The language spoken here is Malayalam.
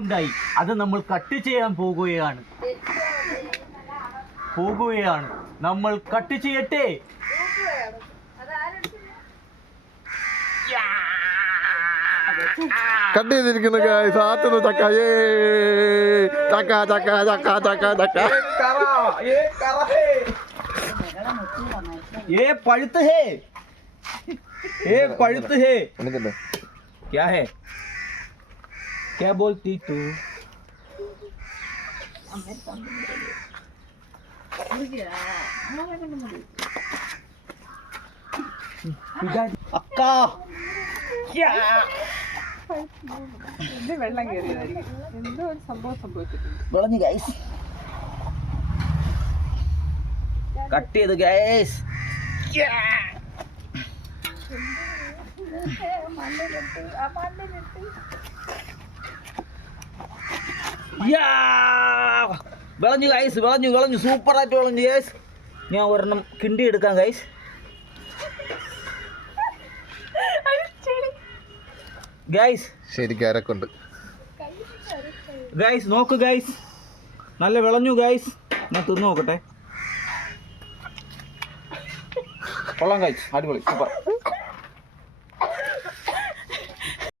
ഉണ്ടായി. അത് നമ്മൾ കട്ട് ചെയ്യാൻ പോകുകയാണ്. നമ്മൾ കട്ട് ചെയ്യട്ടെ. കട്ട് ചെയ്തിരിക്കുന്നു ഗൈസ്. ആത്തുന്നു ചക്ക. ചക്ക ചക്ക ചക്ക ചക്ക ചക്ക. ये पढ़त है, ये पढ़त है. क्या है? क्या बोलती तू? अक्का क्या? വെള്ളം കയറിയതായിരിക്കും. എന്തോ ഒരു സംഭവം സംഭവിച്ചിട്ടുണ്ട്. വിളഞ്ഞു ഗൈസ്. കട്ട് ചെയ്തു ഗൈസ്. വിളഞ്ഞു ഗൈസ്, വിളഞ്ഞു സൂപ്പറായിട്ട് വിളഞ്ഞു ഗൈസ്. ഞാൻ ഒരെണ്ണം കിണ്ടി എടുക്കാം ഗൈസ്. ഗൈസ് ശരിക്കും അരക്കുണ്ട് ഗൈസ്, നോക്ക് ഗൈസ്, നല്ല വിളഞ്ഞു ഗൈസ്. ഞാൻ തിന്നു നോക്കട്ടെ. കൊള്ളാം ഗൈസ്, അടിപൊളി, സൂപ്പർ.